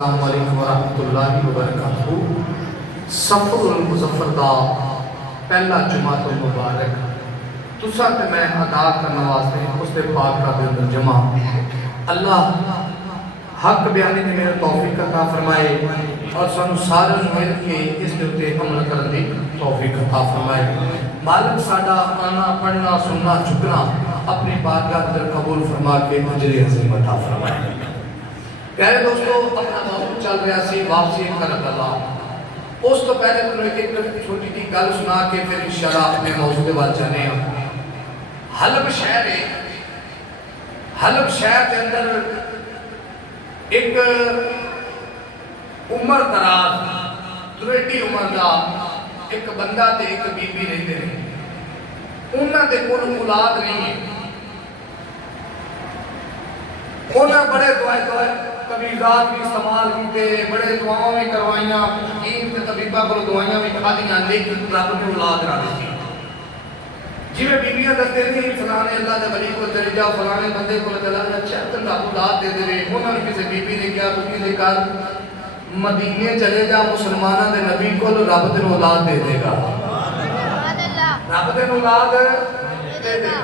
السلام علیکم ورحمۃ اللہ وبرکاتہ۔ سفر المظفر دا پہلا جمعہ المبارک تسا تے میں ادا کرنے واسطے اس دے پاک کا دل جمع اللہ حق بیانی دی میرے توفیق عطا فرمائے اور سانو سارے مل کے اس دے تے عمل کرنے دی توفیق عطا فرمائے۔ مالک ساڈا آنا پڑھنا سننا جھکنا اپنی بارگاہ اندر قبول فرما کے اجر عظیم عطا فرمائے۔ پیارے دوستو، اپنا موضوع چل رہا سی واپسی کربلا۔ اس تو پہلے تمہیں ایک چھوٹی سی گل سنا کے پھر انشاءاللہ اپنے موضوع کے بعد جانے ہیں۔ حلب شہر ہے، حلب شہر کے اندر ایک عمر دراز دریٹی عمر دا ایک بندہ تے ایک بی بی رہتے ہیں۔ انہاں دے کول اولاد نہیں ہے۔ انہاں بڑے دعائیں طبیعات بھی استعمال کیتے، بڑے دعاؤں بھی کروائیاں، حکیم تے طبیبہ کو دعائیاں بھی کھادیاں، لیکن رب نے اولاد نہ دیتی۔ جی میں بیویاں دستے نہیں فلانے اللہ دے ولی کو چلی جاؤ، فلانے بندے کو چلا جا، چاہتے ہیں اولاد دے دے رہے۔ انہوں نے کسی بی بی نے کیا تو کسی کر مدینے چلے جا، مسلمانہ دے نبی کو رب دے اولاد دے دے گا، رب دے اولاد دے دے گا۔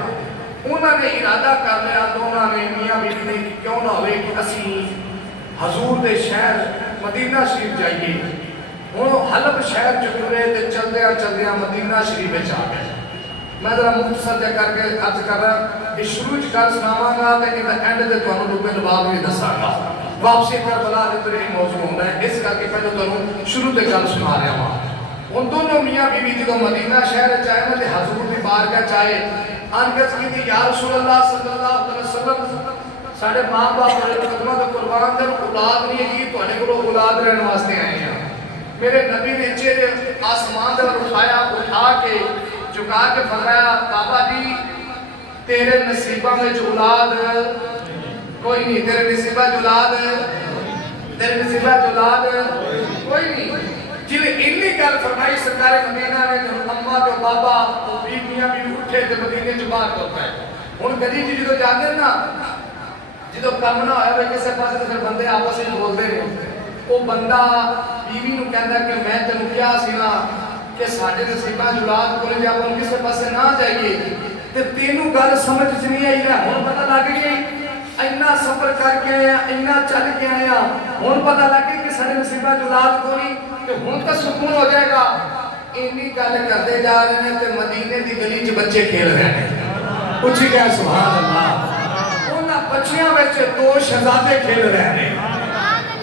انہوں نے ارادہ کر لیا دونوں نے میاں بیوی نے کیوں نہ ہوئے کہ اسی حضور دے شہر مدینہ شریف جائیے۔ انہوں حلب شہر جو کرے تے چلدیاں چلدیاں مدینہ شریف میں جا گئے۔ میں ذرا مختصر جا کر کے عرض کر رہا اس شروع کر سناواں گا تے ان اینڈ تے تانوں لبے لباب بھی دساں گا۔ واپسی کربلا دے تے یہ موضوع ہوندا ہے، اس کر کے پہلے تانوں شروع تے گل سنا رہا ہاں۔ ان دونوں میاں بیوی جدوں مدینہ شہر چائے نا تے حضور دی بارگاہ چائے آنکس کی تھی یا رسول اللہ صلی اللہ علیہ وسلم ساڑھے ماں باپ بڑے قدمہ دے قربان دے اولاد نہیں ہے تو انہیں کو اولاد رہنے واسطے آئے ہیں۔ میرے نبی نے چہرے آسمان دے اٹھایا، اٹھا کے چکا کے فرمایا بابا جی تیرے نصیبہ میں جو اولاد کوئی نہیں، تیرے نصیبہ جو اولاد تیرے نصیبہ جو اولاد کوئی نہیں۔ جنہیں انی گل فرمائی سرکار مدینہ نے جو اممہ جو بابا بیویاں بھی اٹھے تھے مدینے جو باہر ہوتا ہے۔ ان گلی جی جو جاندے نا جدو کم نہ ہویا بھئی کسے پاسے تو پھر بندے آپس ہی بولتے رہے۔ وہ بندہ بیوی نو کہندا کہ میں تینوں کیا سینا کہ ساڑھے نصیبہ جلاد کو لے جاؤ ان کسے پاسے نہ جائیے تے تینوں گل سمجھ نہیں آئی ہے۔ ہون پتہ لگ گئی اینا سفر کر کے آیا، اینا چل کے آیا، ہون پتہ لگ گئی کہ ساڑھے نصیبہ جلاد کو نہیں کہ ہون کا سکون ہو جائے گا۔ اینی گل کرتے جا رہے ہیں تے مدینے دی گلی چ بچے کھیل رہے ہیں۔ پوچھی گیا سبحان اللہ۔ انہاں بچیاں وچ دو شہزادے کھیل رہے ہیں۔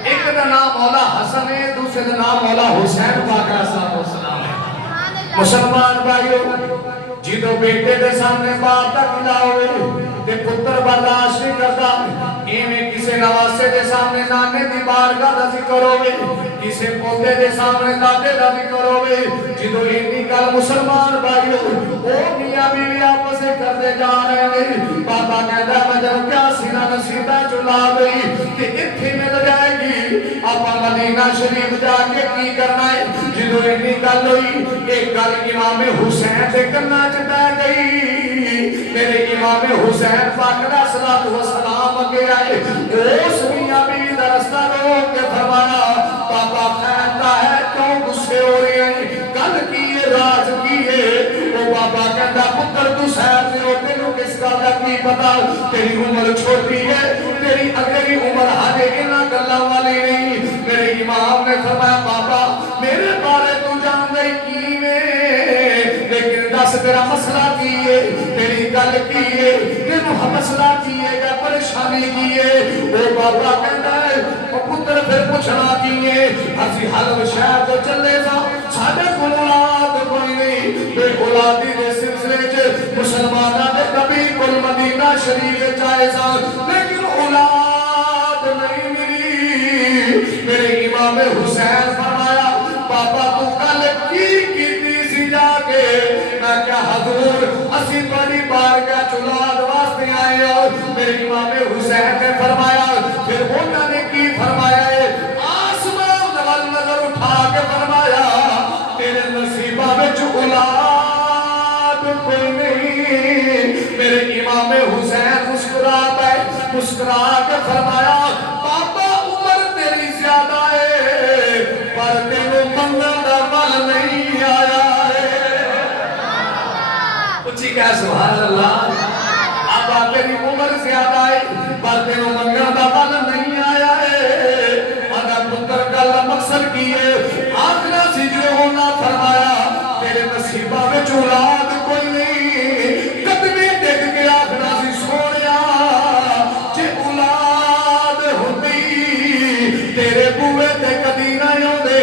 ایک دا نام مولا حسن ہے، دوسرے دا نام مولا حسین پاک علیہ السلام ہے۔ مسلمان بھائیو جدو بیٹے دے سامنے باپ دا قلعہ ہوئے تے پتر برداشت نہیں کرتا، ایویں کسے نواسے دے سامنے نانے دی بارگاہ دا ذکر ہوئے، کسے پوتے دے سامنے دادے دا ذکر ہوئے۔ جدو اینی گل مسلمان بھائیو او میاں بیوی آپس سے کرتے جا رہے ہیں۔ بابا کہتا ہے مجھے کیا سینہ نصیبہ چلا گئی کہ اتھی مل جائے گی، آپا مدینہ شریف جا کے کی کرنا ہے۔ جدو اینی گل ہوئی ایک گل امام حسین دے کرنا چاہتا گئی، میرے امام حسین پاک علیہ السلام اگے آئے، اس میاں بیوی دا رستہ روک کے فرمایا بابا کہتا ہے کیوں غصے ہو رہے ہیں، گل کیے راز کیے۔ وہ بابا کہتا پتر تو سیر سے ہوتے لوگ اس کا کی پتا، تیری عمر چھوٹی ہے، تیری اگلی عمر ہانے انہاں گلہ والی نہیں۔ میرے امام نے فرمایا بابا میرے بارے تو جان گئی کی میں، لیکن دس تیرا مسئلہ کیے، تیری گل کیے، تیرا مسئلہ کیے گا پریشانی کیے۔ وہ بابا کہتا ہے وہ پتر پھر پوچھنا کیے، اسی حلب شہر تو چلے جا ساڑھے اولاد کوئی نہیں، بے اولادی دے سلسلے چے مسلمانہ دے نبی کل مدینہ شریف چاہے سا لیکن اولاد نہیں ملی۔ میرے امام حسین فرمایا بابا تو کل کی سی جا کے، میں کیا حضور اسی بڑی بارگاہ چلاد واسطے آئے اور میرے امام حسین نے فرمایا پھر انہوں نے کی فرمایا ہے آسمان نوال نظر اٹھا کے فرمایا تیرے نصیبہ میں جو اولاد کوئی نہیں۔ میرے امام حسین مسکرا کے فرمایا بابا عمر تیری زیادہ کہہ سبحان اللہ. اب تیری عمر زیادہ ہے پر تینوں منگا دا بل نہیں آیا ہے. اگر پتر گل مقصد کی ہے آخرا سی جو ہونا فرمایا تیرے نصیبہ میں اولاد کوئی نہیں. قدمے دیکھ کے آخرا سی سونیا جے اولاد ہوتی تیرے بوئے تے کدی نہ ہوندے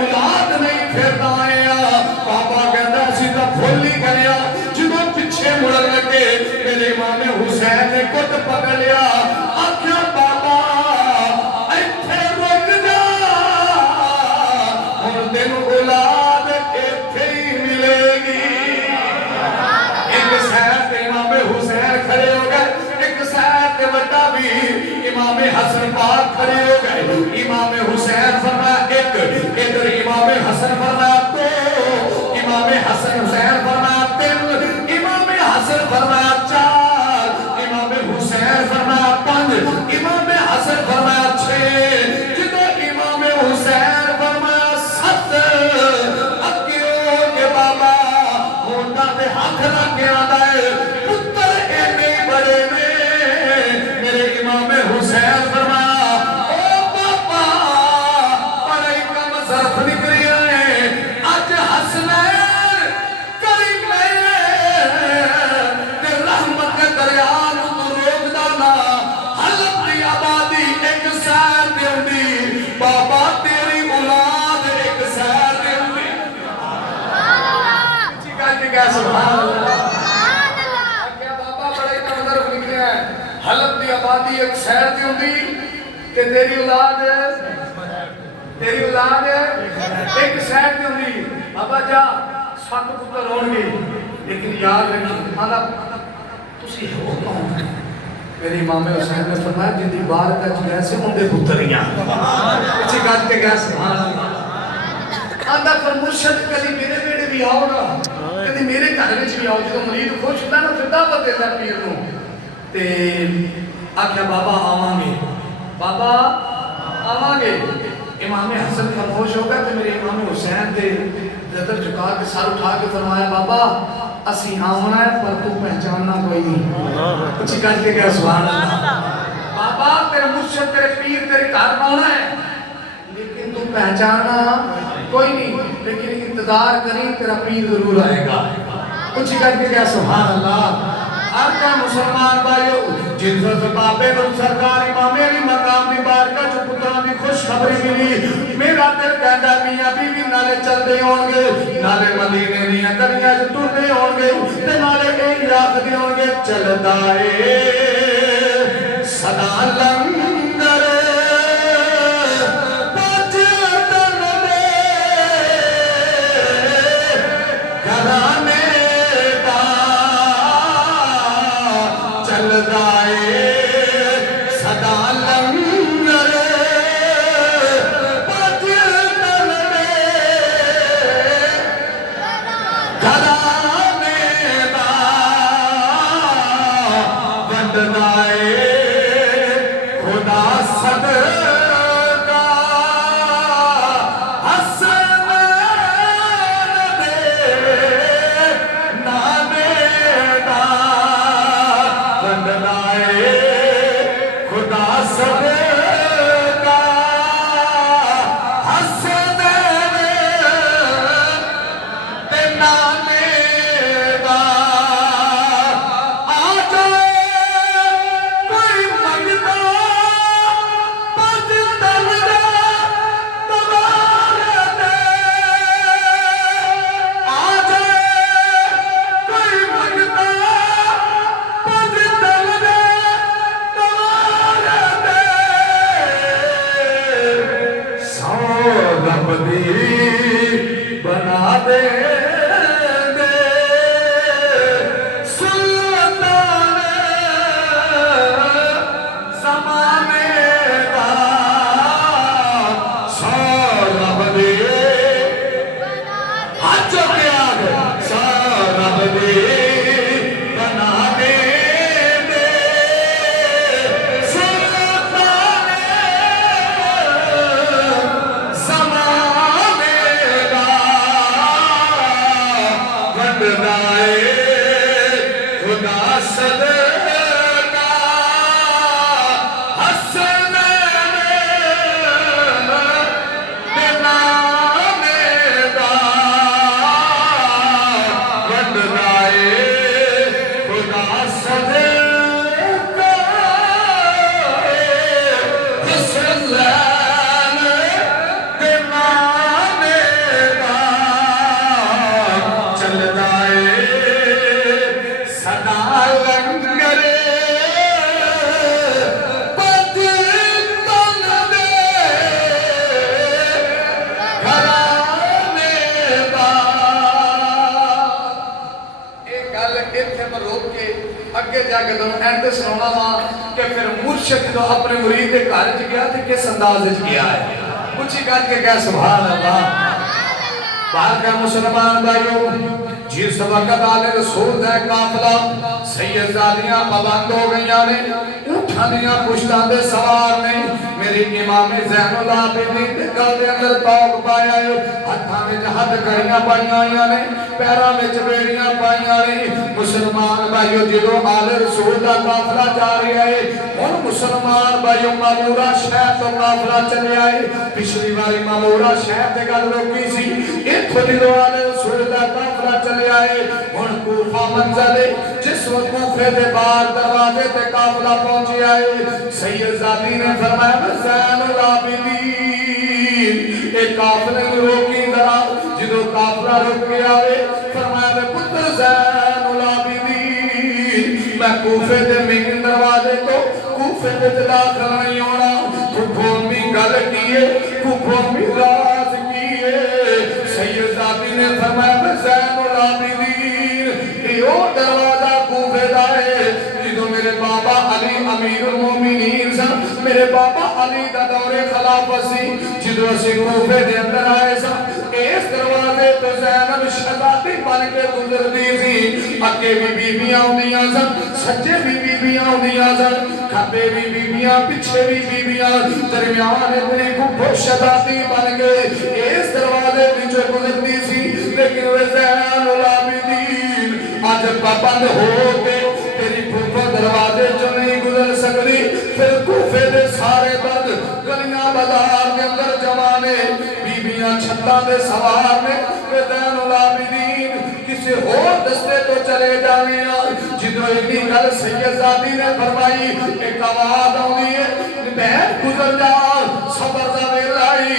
اولاد نہیں پھردا آیا. بابا کہندا سی تے بھول ہی گیا جدوں پیچھے مڑن لگے میرے امام حسین نے کٹ پکڑ لیا. آکھیا بابا ایتھے رک جا ہن تینوں اولاد ایتھے ہی ملے گی. ایک سائد تے امام حسین کھڑے ہو گئے ایک سائد تے وڈا بھی امام حسن پاک کھڑے ہو گئے. امام حسین فرمایا ایک ادھر امام حسن فرمایا دو امام حسن حسین فرمایا تین امام حسن فرمایا چار امام حسین فرمایا پانچ امام حسن فرمایا چھ جدو امام حسین فرمایا سات اکیو کے بابا ہوتا دے ہاتھ رکھ کے آدھا ہے پتر اینے بڑے میں میرے امام حسین فرمایا او بابا پڑھائی کا مصرف نکلی ہے آج حسنین بابا تیری اولاد ایک سیر دے ہوئی. سبحان اللہ. کیا بابا بڑے کا مطلب لکھنے ہیں حلب دی آبادی ایک سیر دے ہوئی کہ تیری اولاد ایک سیر دے ہوئی. بابا جا سات پتر ہون گے لیکن یاد رکھی مالا تسی ہو کون. میری امام حسین نے فرمایا جن دی بار کا جگہ سے ان دے پتریاں اچھی گاج کے گیا سبحان اللہ. آندہ پر مرشد کلی میرے بیڑے بھی آؤ نا کلی میرے گھر میں بھی آؤ جدو مرید خوش ہوتا ہے نا پھر دعوت دیتا ہے پیر نو تے آکھیا بابا آواں گے بابا آواں گے. امام حسن خاموش ہو گیا تے میرے امام حسین دے نظر جھکا کے سر اٹھا کے فرمایا بابا اسی آمنا ہے پر تو پہچاننا کوئی نہیں. کچھ کہتے کے کہا سبحان اللہ. بابا تیرے مرشد تیرے پیر تیرے گھر ہونا ہے لیکن تو پہچاننا کوئی نہیں لیکن انتظار کریں تیرا پیر ضرور آئے گا. کچھ کہتے کے کہا سبحان اللہ. آپ کا مسلمان بھائیو جن سے بابے کو سرکار امام علی مقام دی بارکہ جو پتران دی خوش خبری ملی میرا دل کہندا میاں بی بی نالے چل دے ہوں گے نالے مدینے دیاں گلیاں جو ٹر دے ہوں گے تے نالے ایک راہ دے ہوں گے چل دائے صدا لنگر پچ تن دے گھرانے دائے صدا لنگر پچ تن دے گھرانے دا وندنائے خدا صدقہ حسن دے نانے دا وندنائے خدا صدقہ حسن دے نانے دا. آ جائے کوئی منگتا پت تن دے دوبارے دے. آ جائے کوئی منگتا پت تن دے دوبارے دے. سو رب دی بنا دے سلطان زمانے دا. سو رب دی ہاتھ چکے آگے سو رب دی بنا دے سلطان زمانے دا. وندنائے صدقہ حسنین بنانے دا بدلائے خدا صدقہ حسنین بنانے دا چل دائے سدا لنگر پت تن دے گھرانے دا ایک گل اتنے میں روک کے اگے جا کے تمہیں اینڈ سنانا وا کہ پھر مرشد جو اپنے مرید کے گھر چ گیا تے کس انداز وچ گیا ہے اونچی کر کے کہہ سبحان اللہ پاک مسلمان بھائیو جس وقت آلے رسول دے قافلہ سید زادیاں پابند ہو گئیاں نے اٹھانیاں پشتاں دے سوار نے میری امام زین العابدین دے گل دے اندر توق پایا ہے ہتھاں وچ ہتھ کڑیاں پائیاں نے پیراں وچ بیڑیاں پائیاں نے مسلمان بھائیو جدوں آلے رسول دا قافلہ جا رہا ہے ہن مسلمان بھائیو مامورہ شہر تو قافلہ چلیا ہے پچھلی باری مامورہ شہر تے گل روکی سی ایتھوں جدوں آلے رسول دا قافلہ چلیا ہے ہن کوفہ منزل ہے جس وقت کوفے دے باہر دروازے تے قافلہ پہنچیا ہے سید زادی نے فرمایا زین العابدین ایک قافلے کو روکی ذرا جدو قافلہ رک گیا ہے فرمایا میں پتر زین العابدین میں کوفے دے مین دروازے تو کوفے دے داخل نہیں ہونا پھوپھو امی گل کیے پھوپھو امی راز کیے سید زادی نے فرمایا میں زین العابدین یہ دروازہ کوفے دا ہے جدو میرے بابا علی امیر المومنین سا میرے بابا علی دا دور خلافت سی جدو اسی کوفے دے اندر آئے سا اس دروازے تو زینب شہزادی بن کے گزر دی سی اگے بھی بیبیاں ہوندیاں سن سجے بھی بیبیاں ہوندیاں سن کھبے بھی بیبیاں پیچھے بھی بیبیاں درمیان اتنی پھوپھو شہزادی بن کے اس دروازے وچوں گزرتی سی لیکن وہ زین العابدین آج پابند ہو کے تیری پھوپھو دروازے جو نہیں گزر سکتی پھر کوفے دے سارے درد گلیاں بازار کے اندر جوانے بیبیاں چھتاں دے سوار نے زین العابدین کسی اور دستے تو چلے جانے جدو اتنی گل سید زادی نے فرمائی ایک آواز آؤں ہے بہن گزر جا صبر دا ویلائی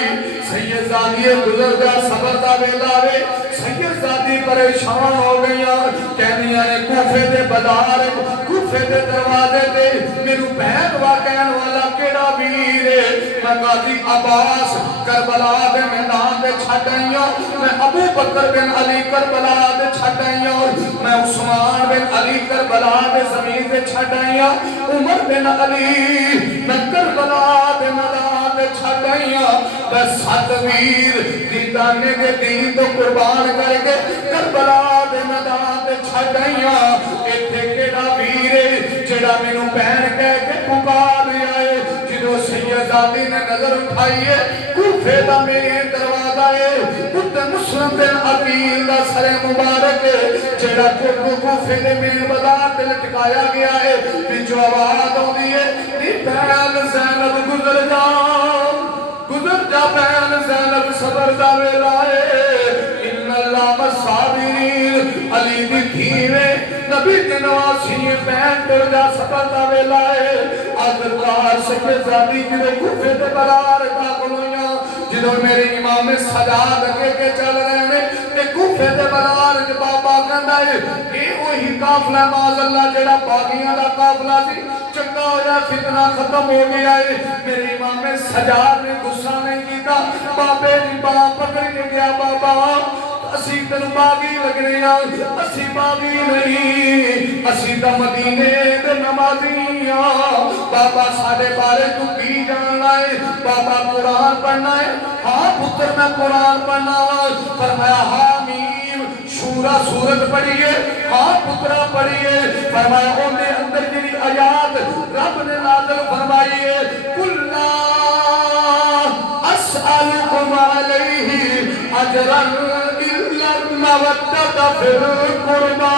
سید زادی گزر جا صبر دا ویلائی سید زادی پریشان ہو گئیاں کہنیاں نے کوفے دے بازار کوفے دے دروازے دے میرو بہن واقعین والا کیڑا ویر میں قاضی عباس کربلا دے میدان دے چھٹائیاں میں ابو بکر بن علی کربلا دے چھٹائیاں میں عثمان بن علی کربلا دے زمین دے چھٹائیاں عمر بن علی میں کربلا دے میدان دے چھٹائیاں میں سات ویر دیدانے دے دین تو قربان کر کے کربلا دے میدان دے چھٹائیاں ایتھے کیڑا ویر جڑا مینوں بہن کہہ کے پکار رہا ہے جدو سید زادی نے نظر اٹھائی ہے کوفے دا مین دروازہ ہے اتنے مسلم بن عقیل دا سر مبارک ہے جڑا کوفے دے مین بازار تے لٹکایا گیا ہے وچوں آواز آندی ہے نی بہن زینب گزر جا بہن زینب صبر دا ویلا ہے ان اللہ والصابرین علی دی دھیوے نبی دی نواسی بہن ٹر جا صبر دا ویلا ہے آدھرکار سید زادی جدو کوفے دے برار داخل ہویاں جدو میرے امام سجاد اگے کے چل رہے ہیں کہ کوفے دے برار بابا کہندا ہے اے وہی قافلہ معاذ اللہ جڑا باغیاں دا قافلہ سی چنگا ہویا فتنہ ختم ہو گیا ہے میرے امام سجاد نے غصہ نہیں کیتا بابے دی باں پکڑ کے گیا بابا اسی تن باغی لگ رہے ہیں اسی باغی نہیں اسی دا مدینے دے نمازیاں بابا ساڑے بارے تو کی جاننا ہے بابا قرآن پڑھنا ہے ہاں پتر میں قرآن پڑھنا ہے فرمایا حامیم شورا سورت پڑھئے ہاں پترہ پڑھئے فرمایا ان دے اندر جنی آیات رب نے نازل فرمائیے کُلّا اسألكم عليه اجرا الا المودة في القربى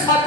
7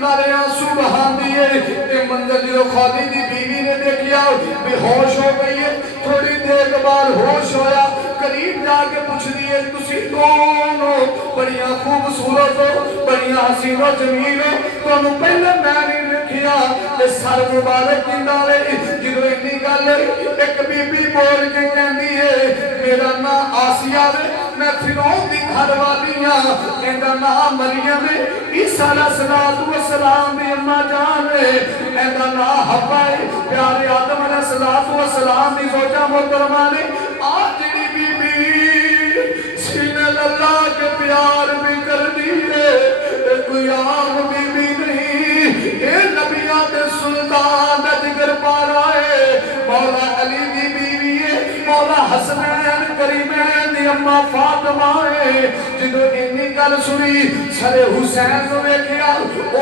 نارے آنسو بہاندی ہے یہ منظر جو خالی دی بیوی نے دیکھیا بے ہوش ہو گئی ہے تھوڑی دیر بعد ہوش ہویا قریب جا کے پوچھ دیئے تسی کون ہو بڑیاں خوبصورت ہو بڑیاں حسین و جمیل ہو تو انہوں پہلے میں نہیں دیکھیا یہ سر مبارک کی دارے جدو اتنی گل ایک بی بی بول کے کہندی ہے میرا نام آسیہ ہے میں فرعون دی گھر والی ہاں میرا نام مریم ہے عیسیٰ علیہ السلام دی اماں جان ہے میرا نام حوا ہے پیارے آدم علیہ السلام دی زوجہ محترمہ نے آج جڑی بی بی سینے اللہ کے پیار بھی کر دیئے کوئی عام بی بی نہیں اے نبیاں دے سلطان دا جگر پارا ہے مولا علی دی بیوی ہے مولا حسنین کریمین دی اماں فاطمہ ہے جدو انی گل سنی سر حسین کو دیکھیا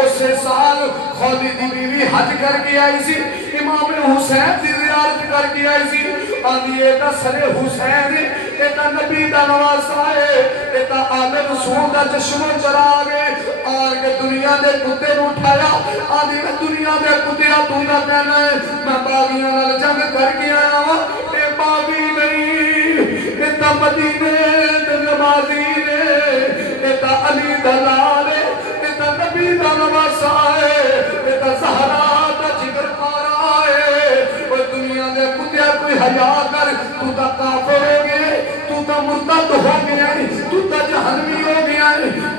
اسے سال خودی دی بیوی حج کر کے آئی سی امام حسین دی زیارت کر کے آئی سی آدھی ایتا سر حسین ایتا نبی دا نواسا ہے ایتا آل رسول دا چشم و چراغ ہے اور کہ دنیا دے کتے نو اٹھایا آدھی میں دنیا دے کتیا تو نہ کہنا ہے میں باغیاں نال جنگ کر کے آیا ہوں اے باغی نہیں ایتا مدینے دے نمازی نے ایتا علی دلال ہے ایتا نبی دا نواسا ہے ایتا زہرا دا جگر پارا ہے وہ دنیا دے کتیا کوئی حیا کر تو تا کافر ہو گئے تو تا مرتد ہو گیا تو تا جہنمی ہو گیا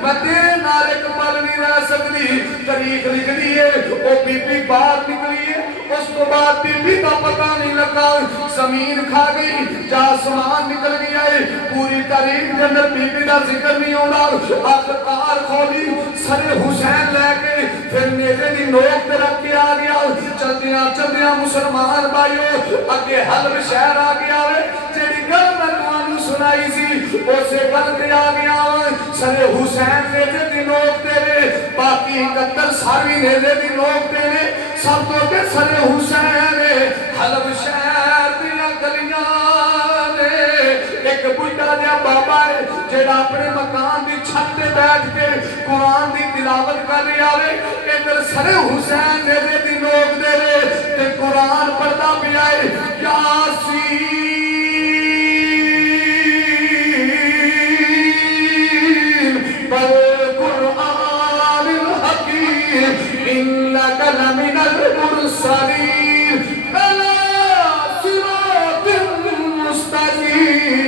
میں تیرے نال ایک پل نہیں رہ سکتی تاریخ لکھ دیئے وہ بی بی باہر نکلی ہے اس کو بعد بی بی کا پتہ نہیں لگا زمین کھا گئی جا آسمان نکل گیا ہے پوری تاریخ کے اندر بی بی کا ذکر نہیں ہونا آخرکار کھولی سر حسین لے کے پھر نیزے دی نوک پہ رکھ کے آ گیا چلدیاں مسلمان بھائیو اگے حلب شہر آ گیا ہے جیڑی گل میں تمہوں سنائی سی اسے گل تے آ گیا سر حسین نیزے دی نوک تیرے باقی 71 ساروی نیزے دی نوک تیرے سب تو کہ سر حسین حلب شہر دیا گلیاں نے ایک بڑھا دیا بابا ہے جیڑا اپنے مکان دی چھت پہ بیٹھ کے قرآن دی تلاوت کر رہا ہے ادھر سر حسین نیزے دی نوک دے رہے تے قرآن پڑھتا بھی آئے یاسین بالقرآن الحکیم انکا لمن المرسلین علی صراط مستقیم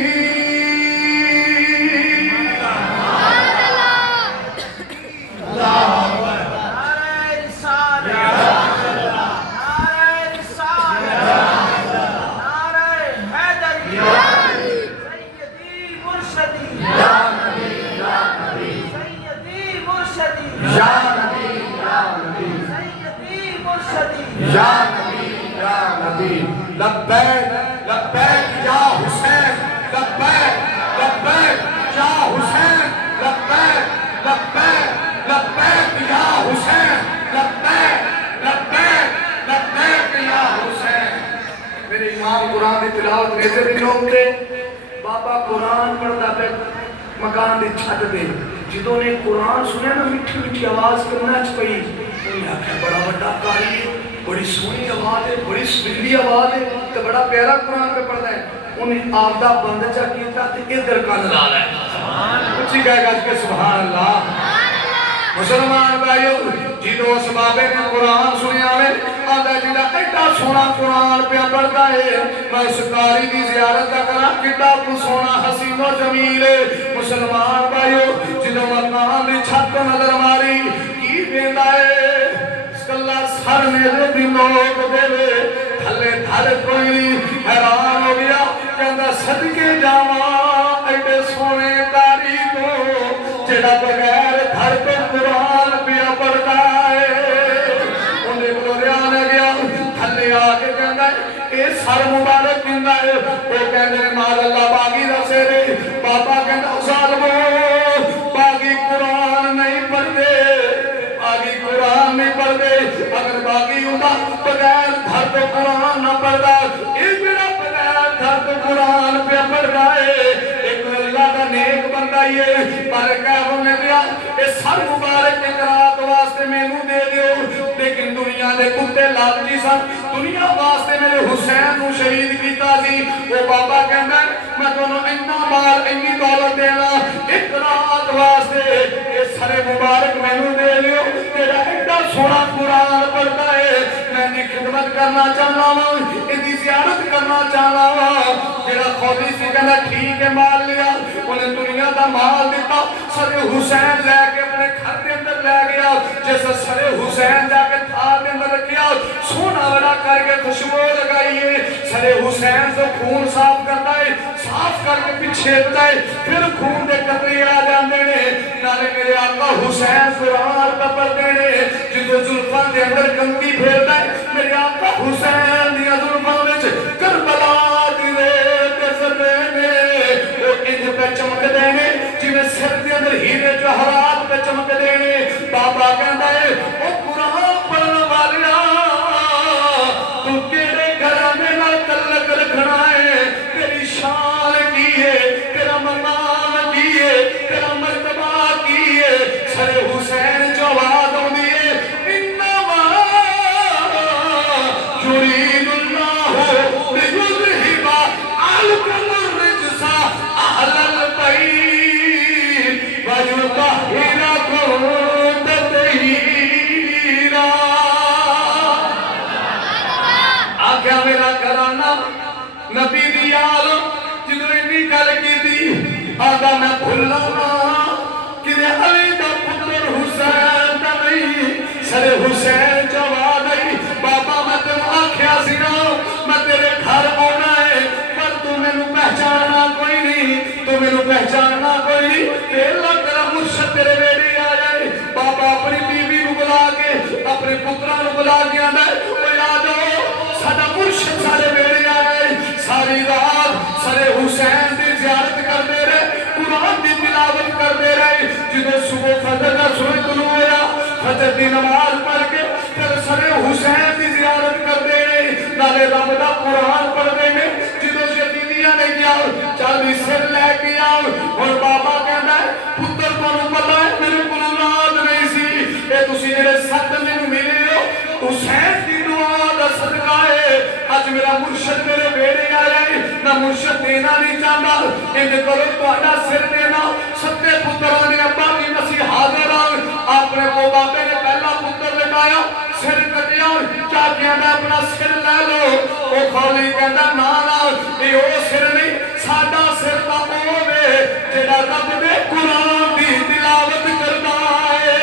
لبیک لبیک یا حسین لبیک لبیک یا حسین لبیک لبیک لبیک یا حسین لبیک لبیک لبیک یا حسین میرے امام قرآن دی تلاوت نیزے دی نوک دے بابا قرآن پڑھتا پہ مکان دی چھت دے جدوں نے قرآن سنے نا مٹھی مٹھی آواز کرنا چپئی انہیں آکھا بڑا بڑا کاری ہے بڑی سونی آواز ہے بڑی سبیلی آواز ہے تو بڑا پیارا قرآن پہ پڑھتا ہے انہیں آفدہ بند چا کیتا تے ادھر کان لالا ہے کچھ کہے گا کہ سبحان اللہ مسلمان بھائیو جدو اس بابے نے قرآن سنیا ہے آدھا جدہ ایڈا سونا قرآن پہ پڑھتا ہے میں اس کاری دی زیارت کا کرا کتاب کو سونا حسین و جمیل مسلمان بھائیو جدو مکان دی چھت نظر ماری کی بیندہ ہے اللہ سر میرے دی نوک دے لے تھلے دھر کوئی حیران ہو گیا کہندہ صدقے جاواں ایڈے سونے کاری کو جڑا بغیر دھر پہ قرآن پیا پڑھتا ہے انہیں بلوریان گیا تھلے آگے کہندہ اے سر مبارک کہندہ ہے وہ کہندہ مال اللہ باغی رسے رے بابا کہندہ ظالمو باغی قرآن نہیں پڑھتے باغی قرآن نہیں پڑھتے اگر باغی ہوتا بغیر دھر تو قرآن نہ پڑھتا اس بڑا بغیر دھر تو قرآن پہ پڑھ رہا ہے ایک اللہ کا نیک بندہ یہ پر کہہ ہونے دیا یہ سر مبارک ایک رات واسطے مینوں دے دیو لیکن دنیا دے کتے لالچی سن دنیا واسطے میرے حسین نو شہید کیتا سی وہ بابا کہندا میں تانوں اتنا مال اتنی دولت دینا ایک رات واسطے یہ سر مبارک مینوں دے دیو تیرا ایڈا سونا قرآن پڑھتا ہے میں دی خدمت کرنا چاہنا ہوں ادی زیارت کرنا چاہنا ہوں جڑا خولی سی کہنا ٹھیک ہے مال لیا انہیں دنیا دا مال دیتا سر حسین لے کے اپنے گھر کے اندر لے گیا جیسا سر حسین جا کے تھار کے اندر رکھیا سونا بڑا کر کے خوشبو لگائیے سر حسین سے خون صاف کرتا ہے صاف کر کے پیچھے بتائے پھر خون دے قطرے آ جاندے نے نالے میرے آقا حسین قرآن کا پڑھتے نے جدو زلفان دے اندر گندگی پھیلتا ہے میرے آقا حسین دیا زلفان وچ کربلا دی ریت زمین وہ انج پہ چمک دینے جنہیں سر دے اندر ہیرے جوہرات پہ چمک دینے بابا کہندا ہے او قرآن پڑھنے والیا تو کیڑے گھرانے نال تعلق رکھنا ہے تیری شان کی ہے تیرا مقام کی ہے تیرا مرتبہ کی ہے سر حسین جواب ہوندی ہے انما یرید اللہ لیذہب عنکم الرجس اہل البیت ویطہرکم تطہیرا آگیا میرا گھرانہ نبی دی عالم جنہوں نے گل کی تھی آگا میں بھلا کہ علی دا پتر حسین دا نہیں سر حسین جواب نہیں بابا میں تم آکھیا سی نا میں تیرے گھر آنا ہے پر تو میں نو پہچاننا کوئی نہیں تو میں نو پہچاننا کوئی نہیں تیرا تیرا مرشد تیرے بیڑی آ جائے بابا اپنی بیوی کو بلا کے اپنے پترہ کو بلا کے آنا ہے وہ یاد ہو ساڑا مرشد سارے بیڑی آئے ساری رات سر حسین دی زیارت کر دے رہے قرآن دی تلاوت کر دے رہے جنہیں صبح فجر کا سورج طلوع ہوا فجر دی نماز پڑھ کے پھر سر حسین دی زیارت کر دے رہے نالے رب دا قرآن پڑھ دے میں جنہیں شدیدیاں نے کیا چل بھی سر لے کے آؤ اور بابا کہنا ہے پتر کو پتا ہے میرے کو اولاد نہیں سی اے تسی جڑے سات میں ملے ہو حسین دی دعا دا صدقہ ہے آج میرا مرشد میرے بیڑے آیا ہے میں مرشد دینا نہیں چاہتا ان کرو تو آنا سر دینا ستے پتروں نے ابا کی مسیح حاضر آئے آپ نے وہ بابے نے پہلا پتر لٹایا سر کٹیا کیا کہنا اپنا سر لے لو وہ خولی کہنا نانا یہ وہ سر نہیں ساڑا سر کا ہوئے جڑا رب نے قرآن دی تلاوت کرنا ہے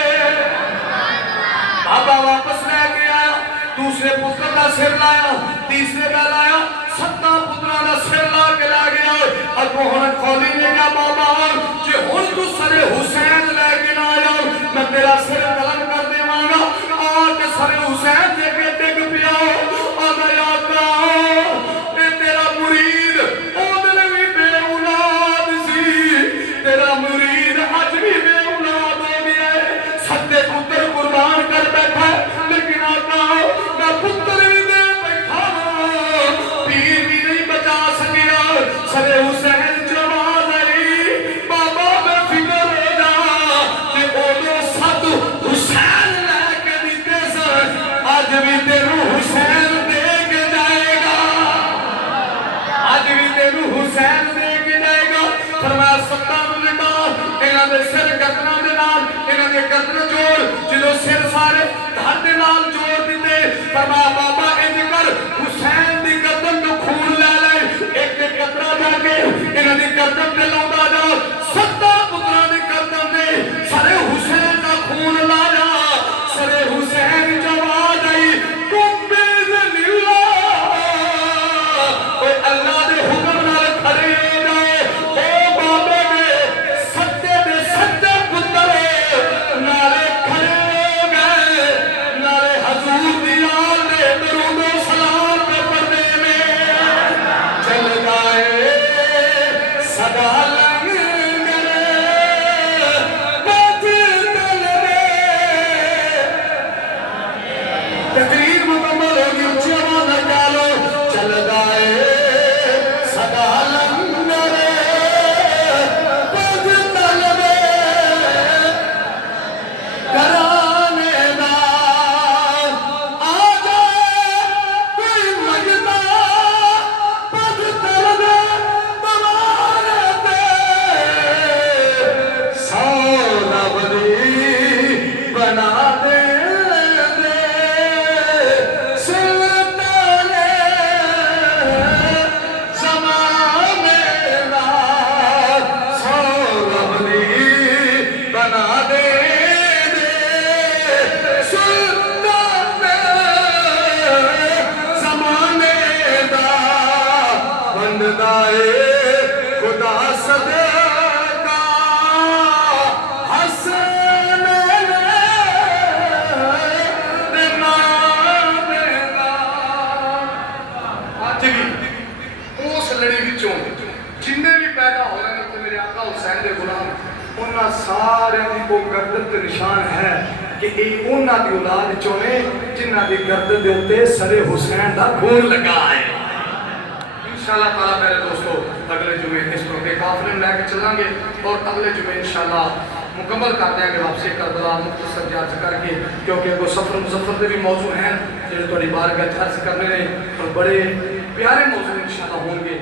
بابا واپس لے کے آیا دوسرے پتر کا سر لایا تیسرے کا لایا ستہ پترہ کا سر لا کے لے گیا اب وہ خولی نے کہا بابا جی ہن تو سر حسین لے کے نہ آیا میں تیرا سر قلم کر دے مانگا آج سر حسین دے کے ٹک پیا آگا یا اے تیرا مرید اودن بھی بے اولاد سی تیرا مرید آج بھی بے اولاد ہو گیا ہے ستے پتر قربان کر بیٹھا ہے لیکن آقا میں پتر بھی دے بیٹھا پیر بھی نہیں بچا سکیا سر حسین جواب آئی بابا میں فکر ہو جا کہ اودو ساتھ حسین لے کے دیتے سر آج بھی تیرو حسین دے کے جائے گا آج بھی تیرو حسین دے کے جائے گا فرمایا ستہ ملٹا انہاں دے سر گردنہ دے نال انہاں دے گردنہ جوڑ جنہوں سر سارے دھر دے نال جوڑ دیتے فرمایا بابا انج کر حسین دی گردن تو خون لے لے ایک ایک قطرہ جا کے انہاں دی گردن دے لوٹا جا ستہ پترہ دی گردن دے سر حسین کا خون لایا سر حسین جواب آئی تم بیزن اللہ اے اللہ دے حکم نال کھڑے ہو جائے اے بابے میں ستے دے ستے پتر نالے کھڑے ہو گئے نالے حضور دی آل دے زمانے دا بندہ خدا صدقہ حسن اج بھی اس لڑی وچوں جننے بھی پیدا ہو رہے ہیں تو میرے آقا حسین دے غلام انہاں سارے دی کو گردن تے نشان ہے کہ یہ انہاں دی اولاد چوں نے جنہاں دی گردن دے اوتے سر حسین دا خون لگا ہے انشاءاللہ تعالیٰ میرے دوستو اگلے جمعے اس طرح کے قافلے میں لے کے چلیں گے اور اگلے جمعے انشاءاللہ مکمل کر دیں گے واپسی کربلا مختصر جارج کر کے کیونکہ وہ سفر مظفر دے بھی موضوع ہیں جو تھوڑی بارگاہ عرض کرنے نے اور بڑے پیارے موضوع انشاءاللہ ہوں گے